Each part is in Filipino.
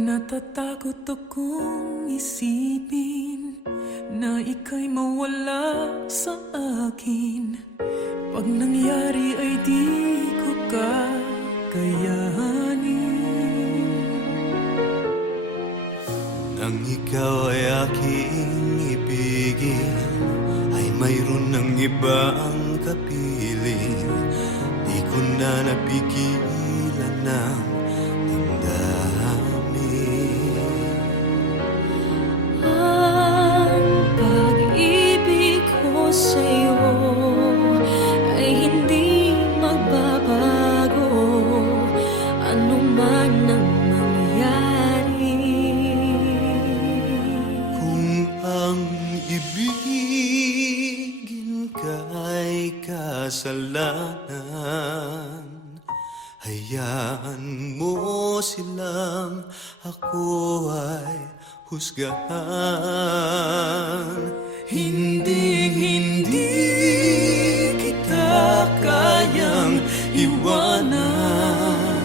Natatakot akong isipin na ika'y mawala sa akin. Pag nangyari ay di ko kakayanin. Nang ikaw ay aking ibigin, ay mayroon ng ibang kapiling. Di ko na napigilan ng sa'yo ay hindi magbabago, ano man ang mangyari. Kung ang ibigin ka ay kasalanan, hayaan mo silang ako ay husgahan. Hindi kita kayang iwanan,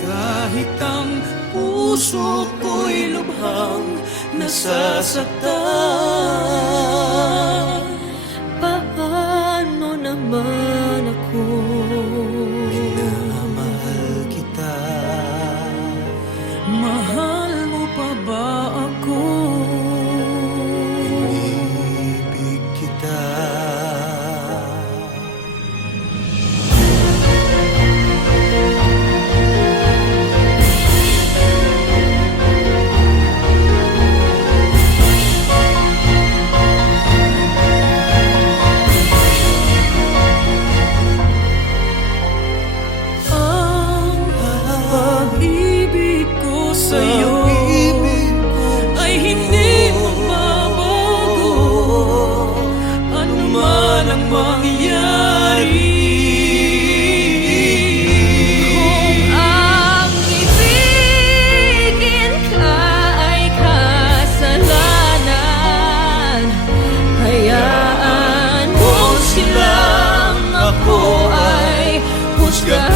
kahit ang puso ko'y lubhang nasasaktan. Paano naman ako? Minamahal kita. Mahal mo pa ba ako? Sa'yo ay hindi magbabago, ano man ang mangyari. Kung ang ibigin ka ay kasalanan, hayaan mo silang ako ay husgahan.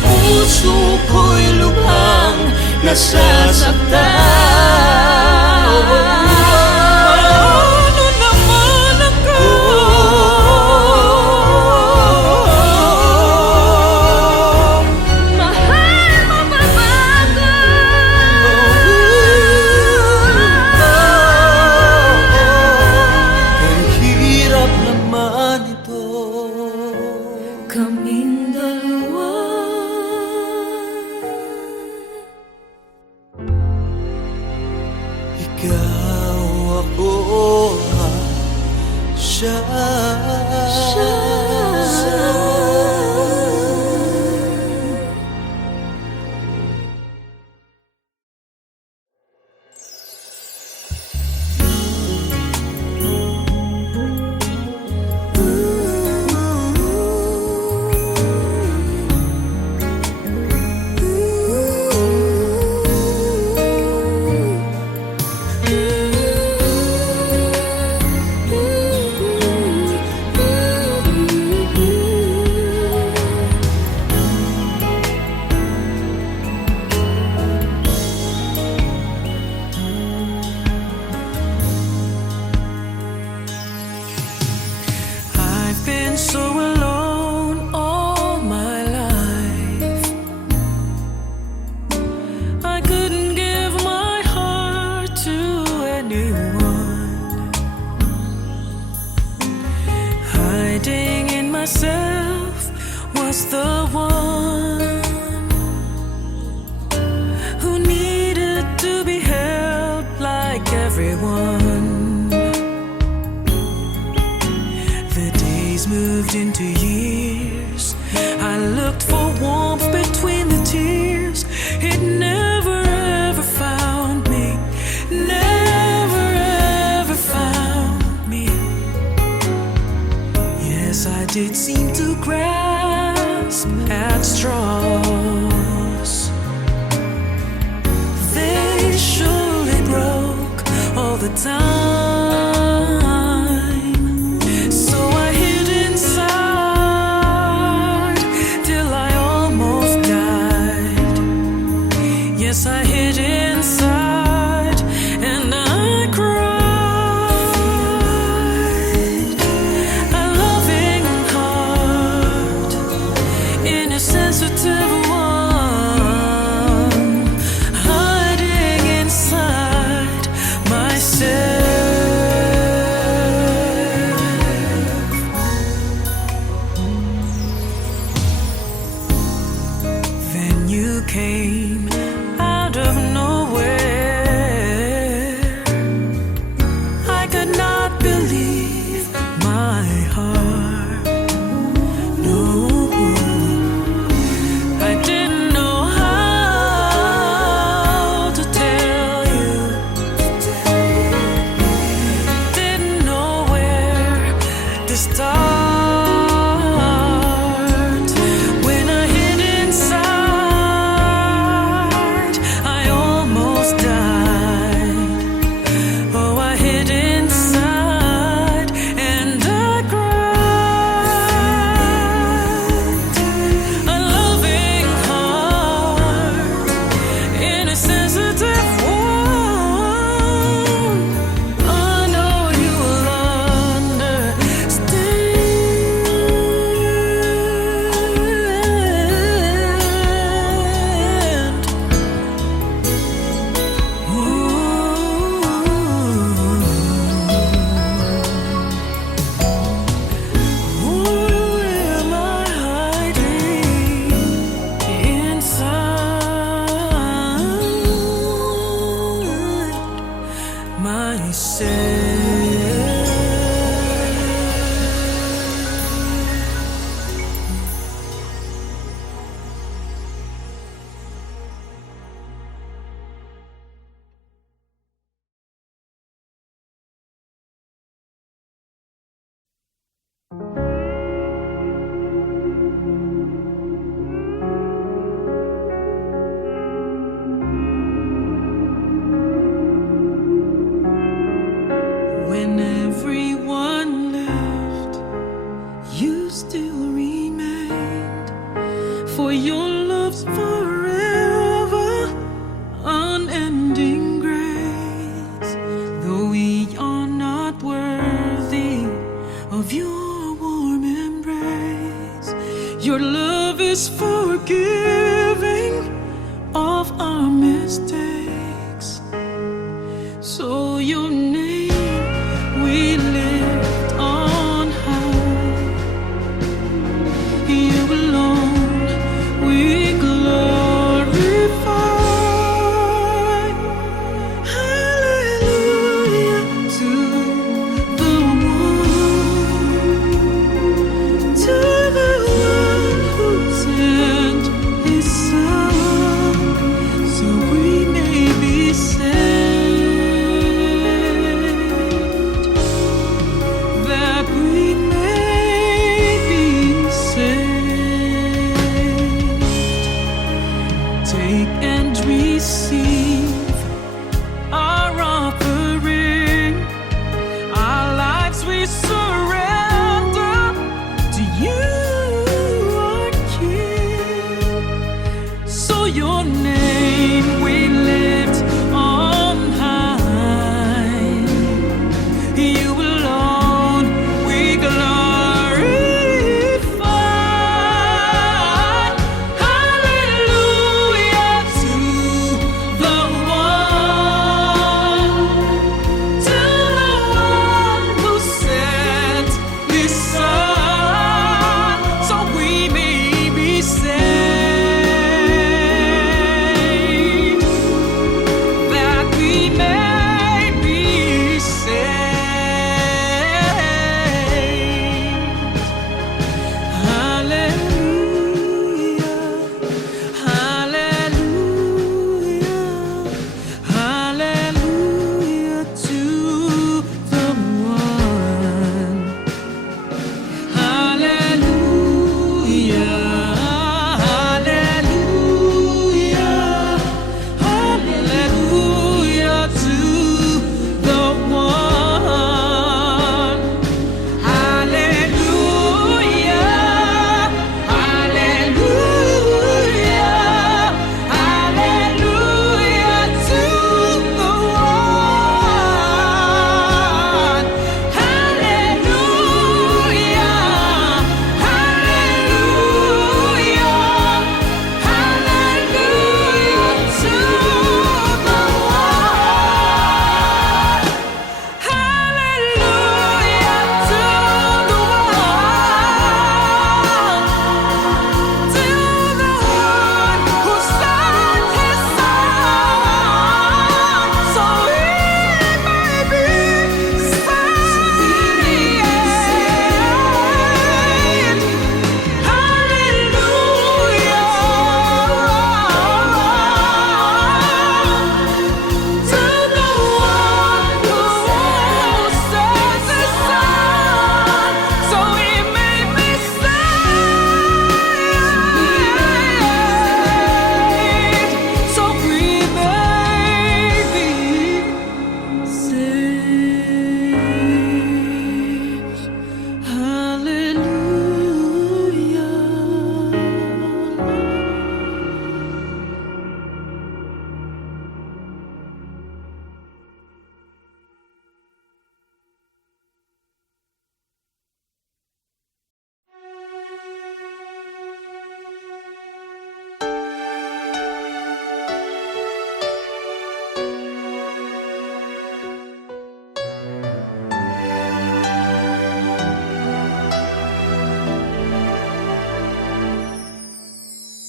Puso ko'y lubhang nasasaktan. Ano naman ako? Mahal mo ba bago? Ang hirap naman ito, kaming dalawa. ikaw, ako, siya. So alone all my life, I couldn't give my heart to anyone. Hiding in myself was the one who needed to be held like everyone. Moved into years, I looked for warmth between the tears. It never ever found me, never ever found me. Yes, I did seem to grasp at straws. They surely broke all the time. sensitive one, hiding inside myself. Then you came out of nowhere. I could not believe my heart. No, I didn't know how to tell you. Didn't know where to start. When I hid inside, I almost died. Oh, I hid inside and I cried. A loving heart in a sensitive one. I know you'll understand. Where am I hiding inside myself? When everyone left, you still remained. For your love's forever, unending grace. Though we are not worthy of your warm embrace, your love is forgiving of our mistakes. So your name we lift on high. You alone we glorify. Hallelujah to the one who sent his son, so we may be saved, that we may be saved. Take and receive our offering, our lives we surrender to you, our King. So your name we lift on high. You alone we glorify. Hallelujah to the one who sent his son, so we may be saved,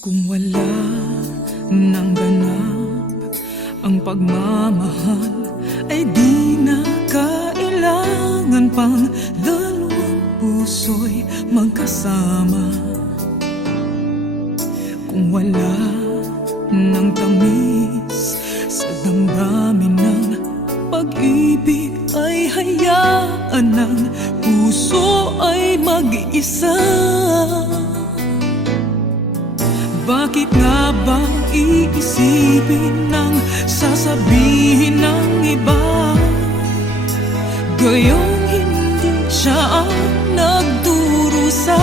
Kung wala nang ganap ang pagmamahal, ay di na kailangan pang dalawang puso'y magkasama. Kung wala nang tamis sa damdamin ng pag-ibig, ay hayaan ng puso ay mag-isa. Bakit nga ba iisipin ng sasabihin ng iba, gayong hindi siya ang nagdurusa?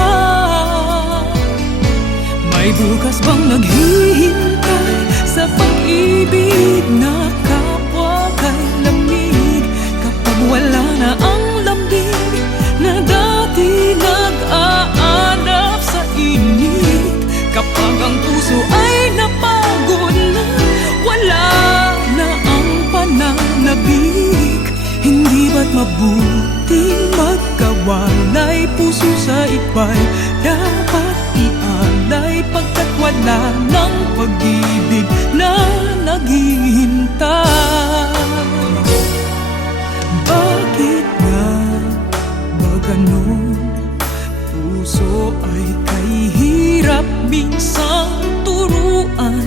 May bukas bang naghihintay sa pag-ibig na kapwa kay lamig? Kapag wala na ang lambing na dati nag-aanap sa init, kapag ang puso ay napagod na, wala na ang pananabik, hindi ba't mabuting magkawalay? Puso sa iba'y dapat ialay, pagkat wala ng pag-ibig na naghihintay. Bakit nga ba ganun? Puso ay kay hirap minsang turuan,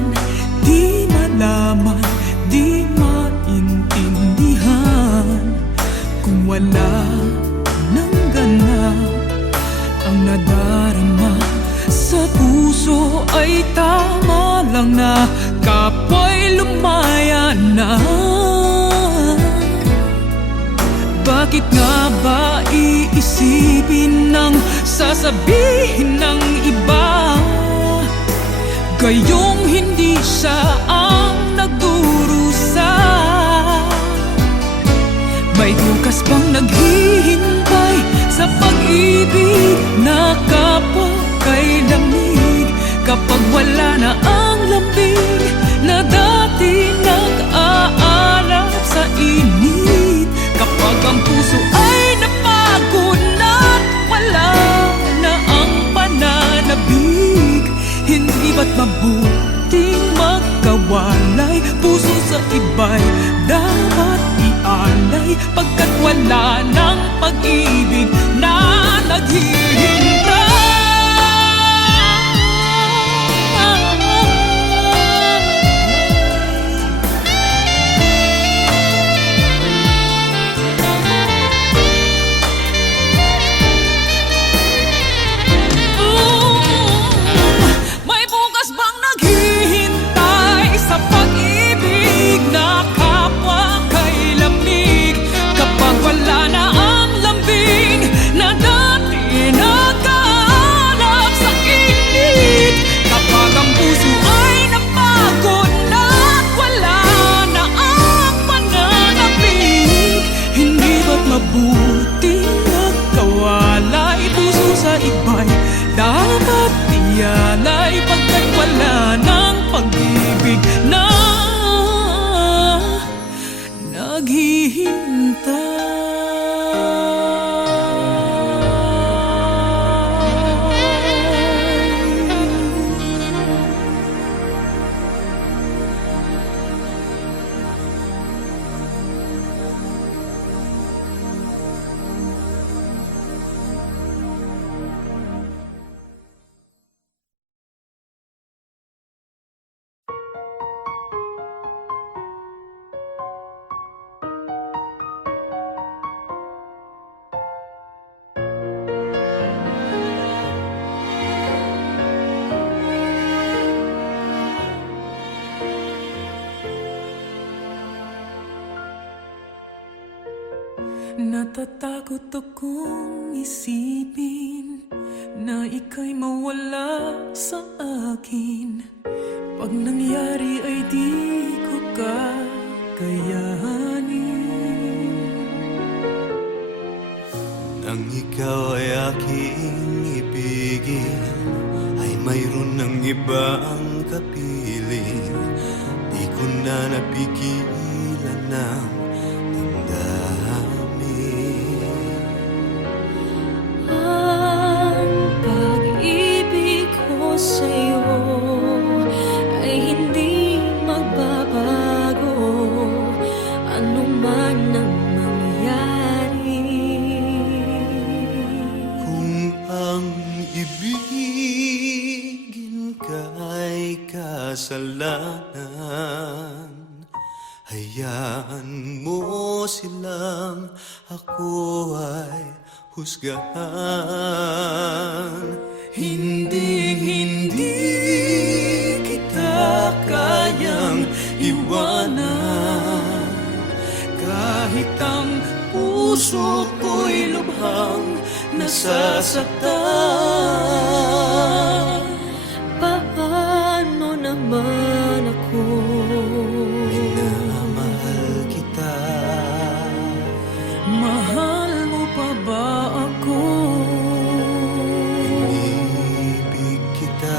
di malaman, di maintindihan. Kung wala nang ganap ang nadarama sa puso, ay tama lang na kapwa'y lumaya na. Bakit nga ba iisipin ng sasabihin ng iba, gayong hindi siya ang nagdurusa? May bukas bang naghihintay sa pag-ibig na kapwa kay lamig? Kapag wala na ang lambing na dati nag-aalap sa init, kapag ang puso ay napagod na't wala na ang pananabik, hindi ba't mabuting magkawalay? Puso sa iba'y dapat ialay, pagkat wala ng pag-ibig na naghihintay. May bukas bang naghihintay sa pag-ibig na kapwa kay lamig? Kapag wala na ang lambing na dati nag-aalap sa init, kapag ang puso ay napagod na at wala na ang pananabik, hindi ba't mabuting magkawalay? Puso sa iba'y dapat ialay, pagkat wala ng pag-ibig na naghihintay. Natatakot akong isipin na ika'y mawala sa akin. Pag nangyari ay di ko kakayanin. Nang ikaw ay aking ibigin, ay mayroon ng ibang kapiling. Di ko na napigilan ng damdamin. Ang pag-ibig ko sa'yo may kasalanan. Hayaan mo silang ako ay husgahan. Hindi kita kayang iwanan. Kahit ang puso ko'y lubhang nasasaktan. Paano naman ako? Minamahal kita. Mahal mo pa ba ako? Inibig kita.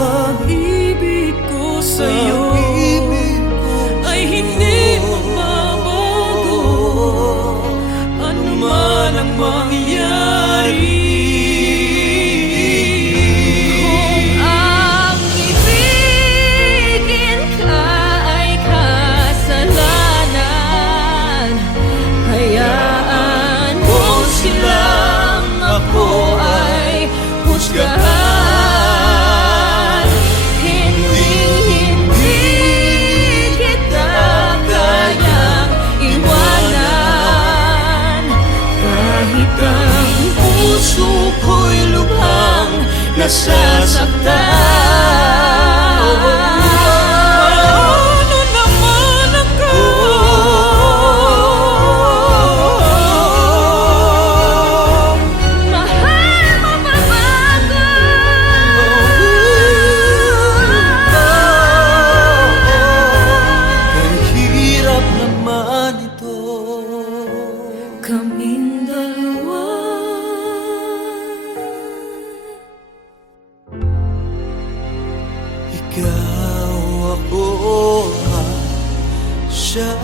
Pag-ibig ko sa'yo ay hindi magbabago. Ano man ang mangyari. Kung ang ibigin ka ay kasalanan, hayaan mo silang ako ay husgahan. Puso ko'y lubhang nasasaktan. Ano naman ako? Mahal mo pa ba ako? Ang hirap naman ito. Kaming dalawa. Ikaw, ako, siya.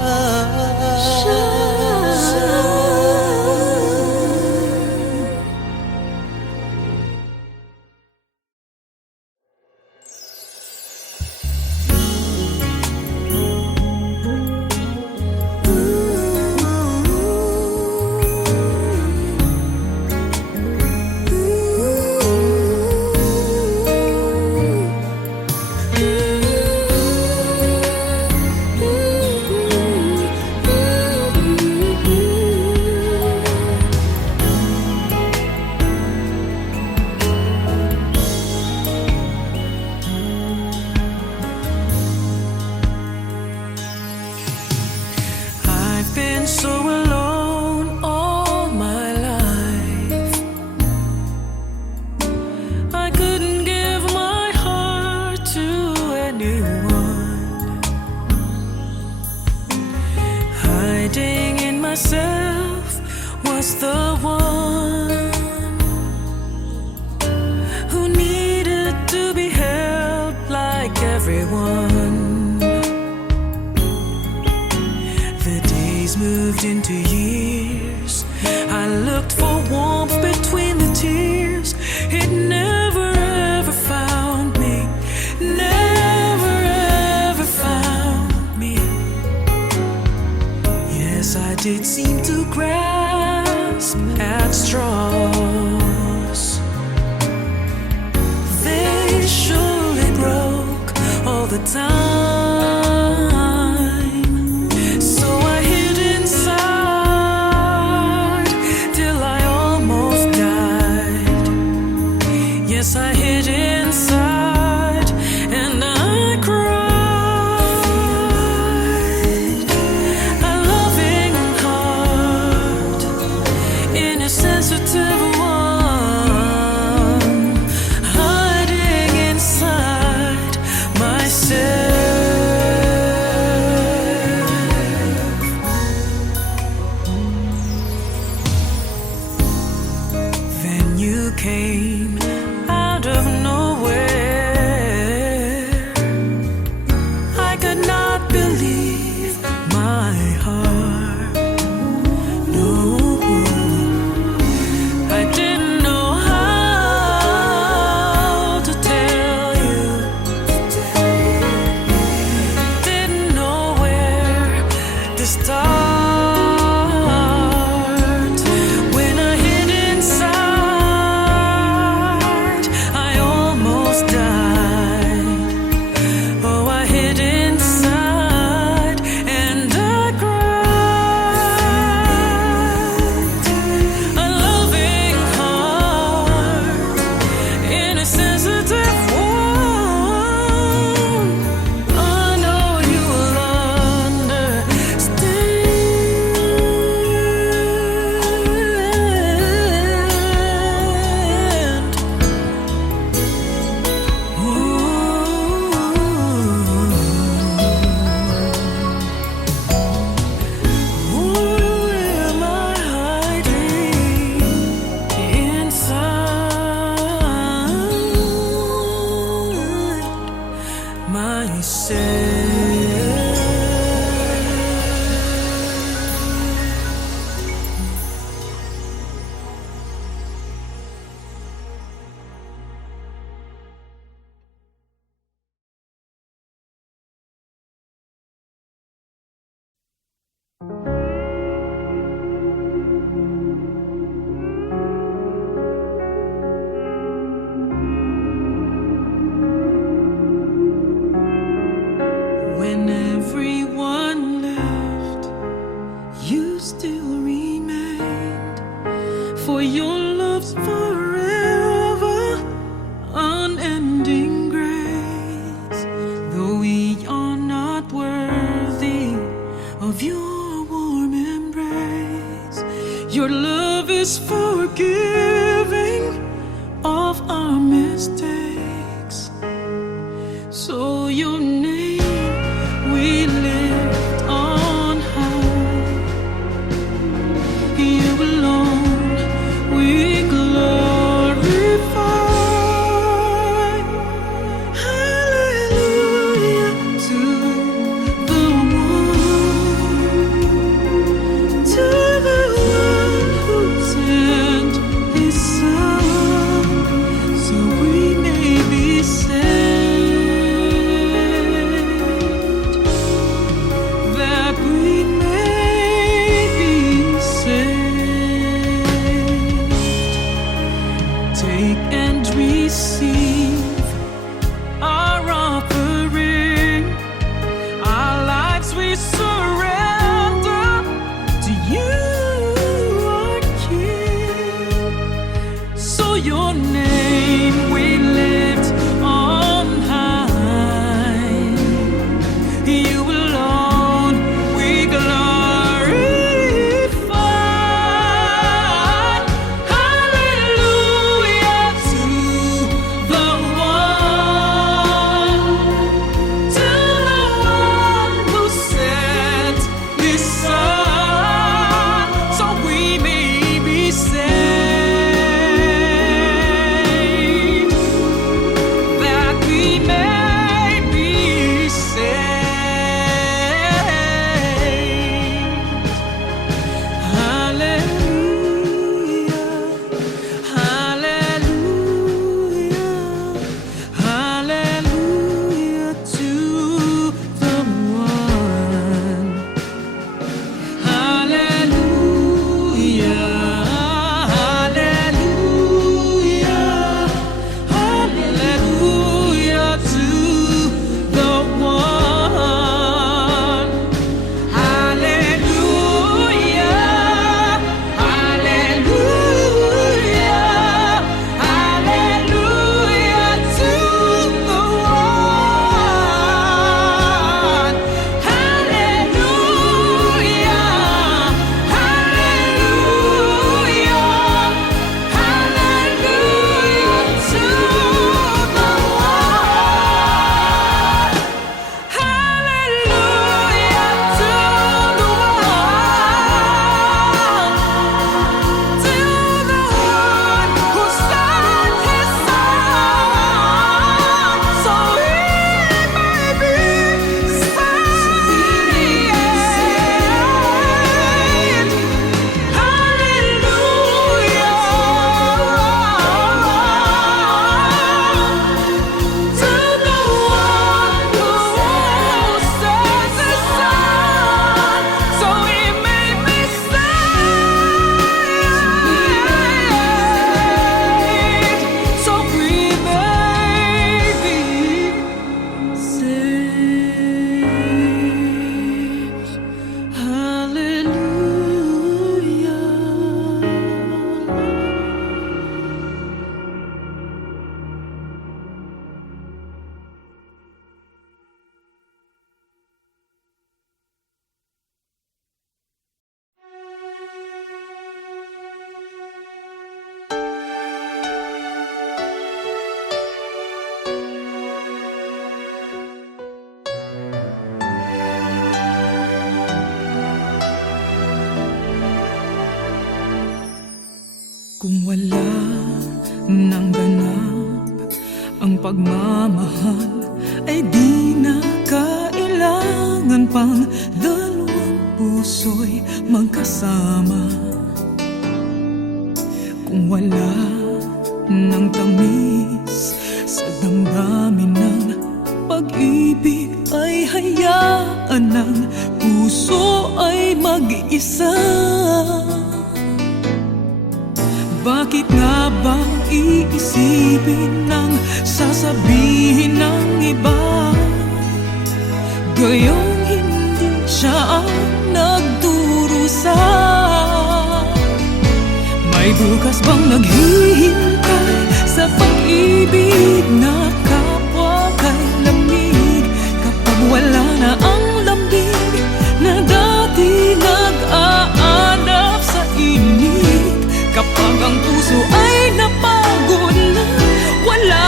I've been so alone all my life. I couldn't give my heart to anyone. Hiding in myself was the one who needed to be held like everyone. The days moved into years. I looked for warmth between the tears. It never ever found me. Never ever found me. Yes, I did seem to grasp at straws. They surely broke all the time. So I hid inside till I almost died. Yes, I hid inside and I cried. A loving heart in a sensitive one, hiding inside myself. Then you came out of nowhere. I could not believe my heart. No, for your love's forever, unending grace. Though we are not worthy of your warm embrace, your love is forgiving of our mistakes. So your name we lift on high. You alone we glorify. Hallelujah to the one who sent his son, so we may be saved, that we may be saved. Take and receive our offering, our lives we surrender to you, our King. So your name we lift on high. You alone we glorify. Hallelujah to the one who sent his son, so we may be saved, that we may be saved. Hallelujah, hallelujah, hallelujah to the one. Hallelujah, hallelujah, hallelujah to the one. Hallelujah, hallelujah, hallelujah to the one. Hallelujah, hallelujah, hallelujah to the one. Hallelujah to the one who sent his son, so we may be saved. Hallelujah to the one who sent his son, so we may be saved, so we may be saved. Hallelujah. Kung wala nang ganap ang pagmamahal, ay di na kailangan pang dalawang puso'y magkasama. Kung wala nang tamis sa damdamin ng pag-ibig, ay hayaan ng puso ay mag-isa. Bakit nga bang iisipin ng sasabihin ng iba, gayong hindi siya ang nagdurusa? May May bukas bang naghihintay sa pag-ibig na kapwa kay lamig? Kapag wala na ang lambing na dati nag-aanap sa init, kapag ang puso ay napagod na, wala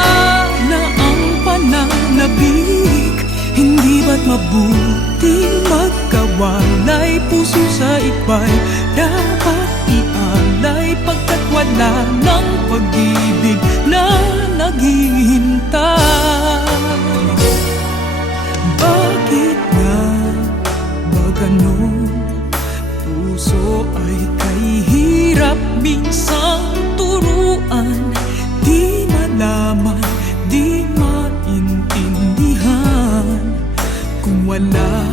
na ang pananabik, hindi ba't mabuting magkawalay? Puso sa iba'y dapat ialay, pagkat wala ng pag-ibig na naghihintay. Bakit nga ba ganon? Puso ay kay hirap minsang turuan, di malaman, di maintindihan. Kung wala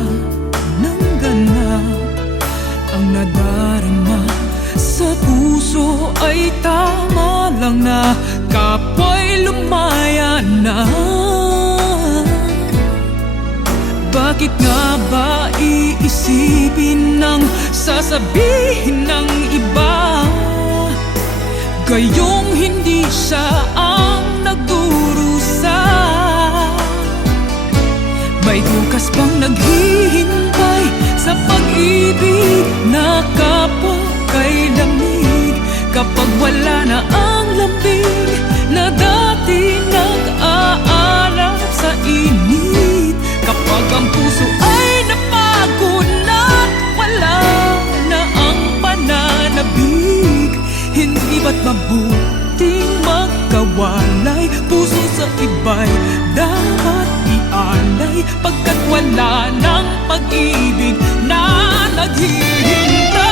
ng ganap ang nadarama sa puso, ay tama lang na kapwa'y lumaya na. Bakit nga ba iisipin ng sasabihin ng iba, gayong hindi siya ang nagdurusa? May bukas bang naghihintay sa pag-ibig na kapwa kay lamig? Kapag wala na ang lambing na dati nag-aalap sa init, kapag ang puso ay napagod na, wala na ang pananabik, hindi ba't mabuting magkawalay? Puso sa iba'y dapat ialay, pagkat wala ng pag-ibig na naghihintay.